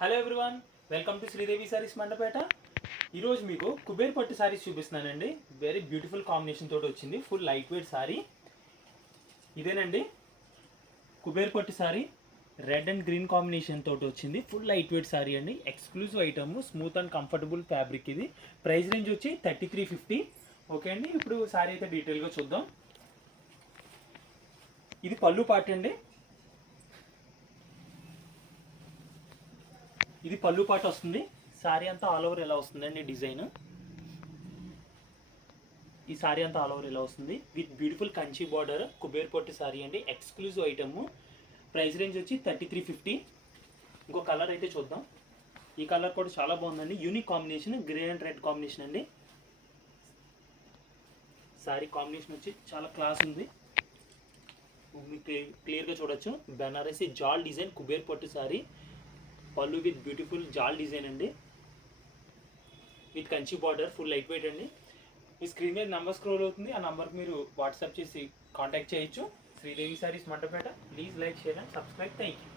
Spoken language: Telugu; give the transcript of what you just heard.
Hello everyone, welcome to Sridevi saris Mandapeta. ఈరోజు మీకు కుబేర్ పట్టు సారీస్ చూపిస్తున్నానండి. వెరీ బ్యూటిఫుల్ కాంబినేషన్ తోటి వచ్చింది. ఫుల్ లైట్ వెయిట్ సారీ ఇదేనండి. కుబేర్ పట్టు sorry red and green combination తోటి వచ్చింది. ఫుల్ లైట్ వెయిట్ సారీ అండి. Exclusive item, smooth and comfortable fabric. ఇది ప్రైస్ రేంజ్ వచ్చి 3350. ఓకే అండి, ఇప్పుడు సారీ అయితే డీటెయిల్గా చూద్దాం. ఇది పళ్ళు పార్ట్ అండి. ఇది పళ్ళు పాట వస్తుంది. సారీ అంతా ఆల్ ఓవర్ ఎలా వస్తుందండి డిజైన్. ఈ సారీ అంతా ఆల్ ఓవర్ ఎలా వస్తుంది with beautiful Kanchi border. Kuber పట్టు సారీ అండి, ఎక్స్క్లూజివ్ ఐటమ్. ప్రైస్ రేంజ్ వచ్చి 3350. ఇంకో కలర్ అయితే చూద్దాం. ఈ కలర్ కూడా చాలా బాగుందండి. Unique combination, grey and red combination అండి. సారీ కాంబినేషన్ వచ్చి చాలా క్లాస్ ఉంది. మీకు క్లియర్గా చూడొచ్చు. బెనారసి జాల్ డిజైన్ కుబేర్ పట్టు సారీ. పళ్ళు విత్ బ్యూటిఫుల్ జాల్ డిజైన్ అండి, with Kanchi border. Full light weight అండి. మీ స్క్రీన్ మీద నెంబర్ స్క్రోల్ అవుతుంది. ఆ నెంబర్కి మీరు వాట్సాప్ చేసి కాంటాక్ట్ చేయొచ్చు. Sridevi saris Mandapeta. Please like, share and subscribe. Thank you.